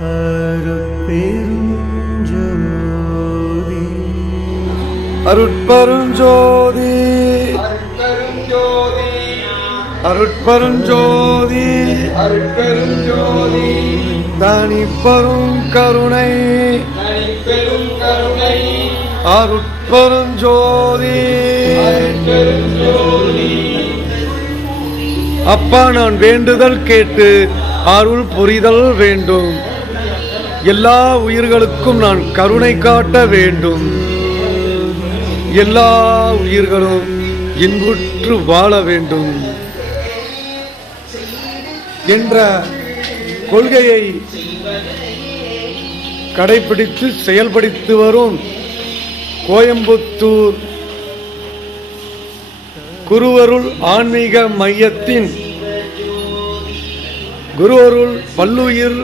அருட்பெருஞ்சோதி. அருட்பெருஞ்சோதி. அருட்பெருஞ்சோதி. அருட்பெருஞ்சோதி. தனி பெரும் கருணை. பெரும் கருணை. அப்பா நான் வேண்டுதல் கேட்டு அருள் புரிதல் வேண்டும். எல்லா உயிர்களுக்கும் நான் கருணை காட்ட வேண்டும். எல்லா உயிர்களும் இன்புற்று வாழ வேண்டும். என்ற கொள்கையை கடைபிடித்து செயல்படுத்தி வரும் கோயம்புத்தூர் குருவருள் ஆன்மீக மையத்தின் குருவருள் பல்லுயிர்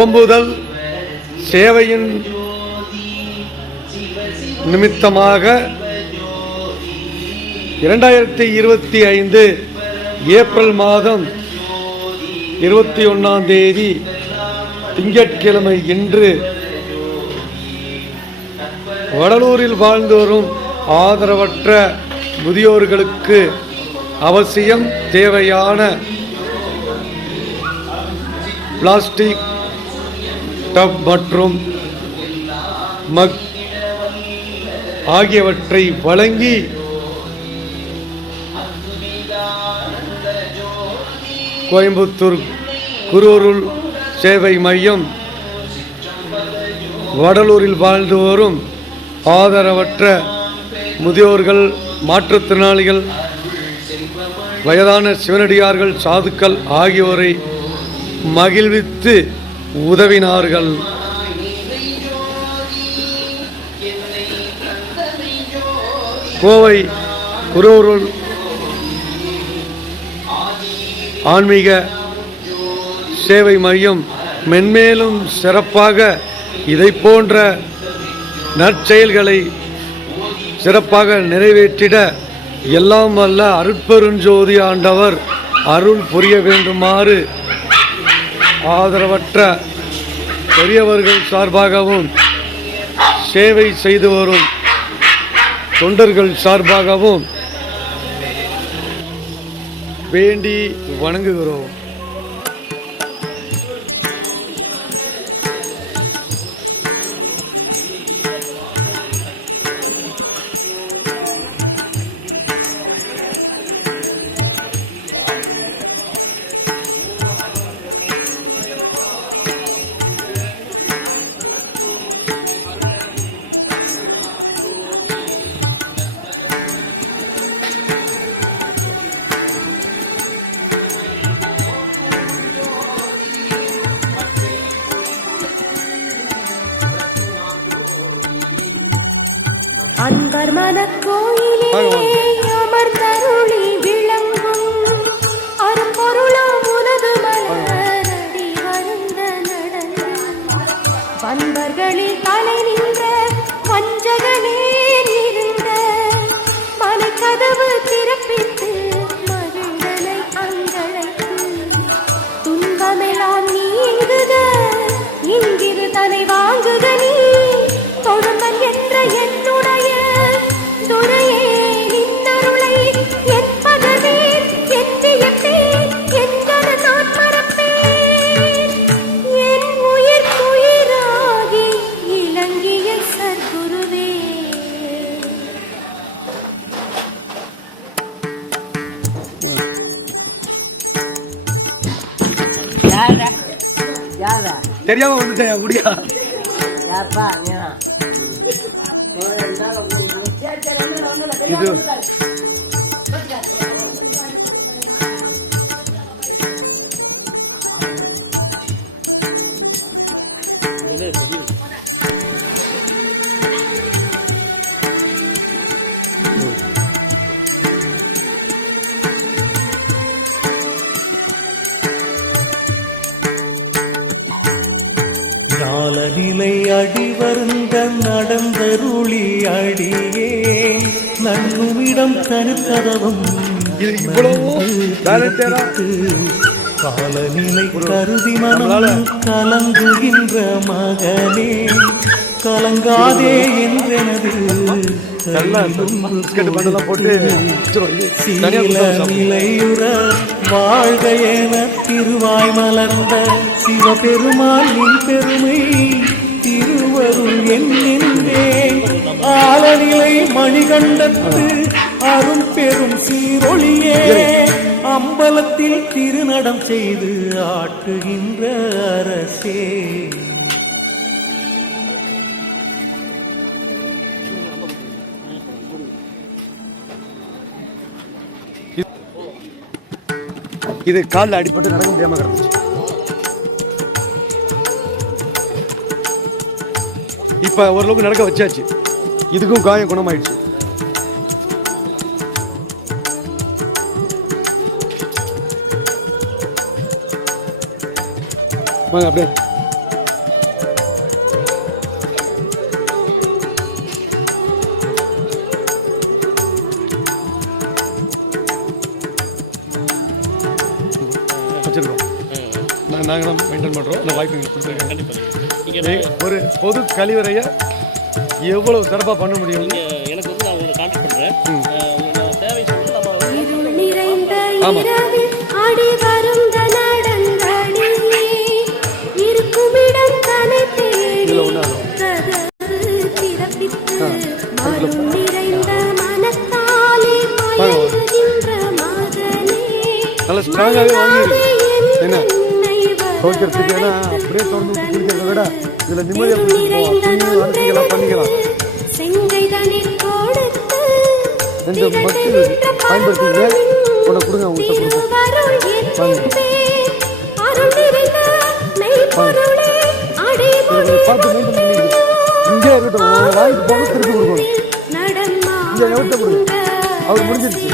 ஓம்புதல் சேவையின் நிமித்தமாக இரண்டாயிரத்தி இருபத்தி ஐந்து ஏப்ரல் மாதம் இருபத்தி ஒன்றாம் தேதி திங்கட்கிழமை இன்று வடலூரில் வாழ்ந்து வரும் ஆதரவற்ற முதியோர்களுக்கு அவசியம் தேவையான பிளாஸ்டிக் டப் மற்றும் மக் ஆகியவற்றை வழங்கி கோயம்புத்தூர் குரூருள் சேவை மையம் வடலூரில் வாழ்ந்து வரும் ஆதரவற்ற முதியோர்கள் மாற்றுத்திறனாளிகள் வயதான சிவனடியார்கள் சாதுக்கள் ஆகியோரை மகிழ்வித்து உதவினார்கள். கோவை குரூருள் ஆன்மீக சேவை மையம் மென்மேலும் சிறப்பாக இதை போன்ற நற்செயல்களை சிறப்பாக நிறைவேற்றிட எல்லாம் வல்ல அருட்பெருஞ்சோதி ஆண்டவர் அருள் புரிய வேண்டுமாறு ஆதரவற்ற பெரியவர்கள் சார்பாகவும் சேவை செய்து வரும் தொண்டர்கள் சார்பாகவும் வேண்டி வணங்குகிறோம். அன்பர் மனக்கோயிலே அமர்ந்தருளி விளங்கும். அரும்பொருளாம் உனது மலரடி வருந்த நடனம். வன்பர்களில் தலை நின்ற வஞ்சகனே இருந்த மலைக்கதவு திறப்பித்து தெரியாம வந்துட்டேன் முடியா? யாப்பா ஞா இது. ஞாலநிலை அடி வருந்த நடந்தருளி அடியே. நன்னுமிடம் வேலண்டியரா காலநிலை கருதி மனம் கலங்குகின்ற மகனே. கலங்காதே என்றெனது. நிலையுற வாழ்க என திருவாய் மலர்ந்த சிவபெருமானின் பெருமை. திருவருள் என்னென்றே ஆலநிலை மணிகண்டத்து அரும் பெரும் சீரொளியே. அம்பலத்தில் திருநடம் செய்து ஆட்டுகின்ற அரசே. இது காலில் அடிபட்டு நடக்க முடியாம கிடந்துச்சு. இப்போ ஓரளவுக்கு நடக்க வச்சாச்சு. இதுக்கும் காயம் குணமாயிடுச்சு. வாங்க அப்படியே. வச்சிருக்கோம் நான் மெயின்டைன் பண்ணுறோம் இந்த வாய்ப்பு எங்களுக்கு கொடுத்துருக்காங்க ஒரு பொது கழிவறையை எவ்வளவு சிறப்பாக பண்ண முடியும்? எனக்கு வந்து நான் உங்களை கான்டாக்ட் பண்ணுறேன் உங்களோட தேவை சொல்லி நம்ம இருள் நிறைந்த ஆமா. இரவில் ஆடி வருந்த நடந்தடியே இருக்குமிடம் தனை தேடி இதுல மகனே நல்லா ஸ்ட்ராங்காகவே வாங்கியிருக்கு என்ன? துவைக்கிறதுக்கு ஏன்னா அப்படியே குடிக்கிறத விட இதில் நிம்மதியாக பண்ணிக்கலாம். கொடுத்து ரெண்டு மக்கள் பயன்படுத்திங்க உன்னை கொடுங்க கொடுப்போம் இதை பார்த்து மெயின்டைன் பண்ணிக்கணும் இங்கே இருக்கட்டும் உன் வாய்க்கு போக திருப்பி கொடுக்கணும் இங்கே எவர்கிட்ட கொடுங்க. அவர் முடிஞ்சிருச்சு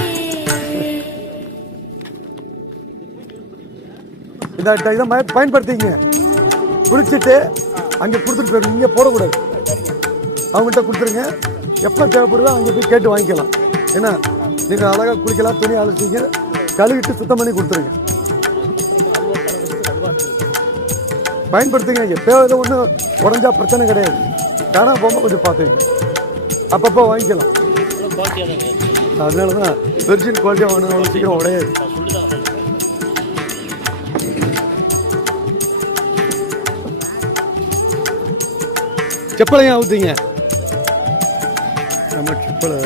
இதை பயன்படுத்திங்க குடிச்சிட்டு அங்கே கொடுத்துட்டு போயிடும் இங்கே போடக்கூடாது. அவங்கள்ட்ட கொடுத்துருங்க. எப்போ தேவைப்படுதோ அங்கே போய் கேட்டு வாங்கிக்கலாம். ஏன்னா நீங்கள் அழகாக குளிக்கலாம் துணி அழைச்சிங்க கழுவிட்டு சுத்தம் பண்ணி கொடுத்துருங்க. பயன்படுத்துங்க. எப்போயாவது ஒன்றும் உடஞ்சா பிரச்சனை கிடையாது. காணாம போகும்போது கொஞ்சம் பார்த்துக்கங்க. அப்பப்போ வாங்கிக்கலாம். அதனால தான் வெர்ஜின் குவாலிட்டியாக வாங்கினா அவ்வளோ சீக்கிரம் உடையாது. செப்பலையும் அவுத்தீங்க நம்ம செப்பலை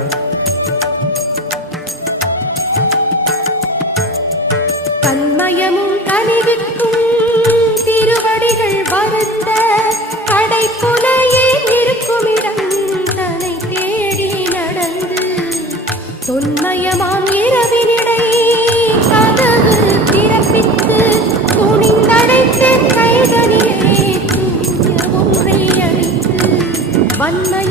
வன்மயமில்லா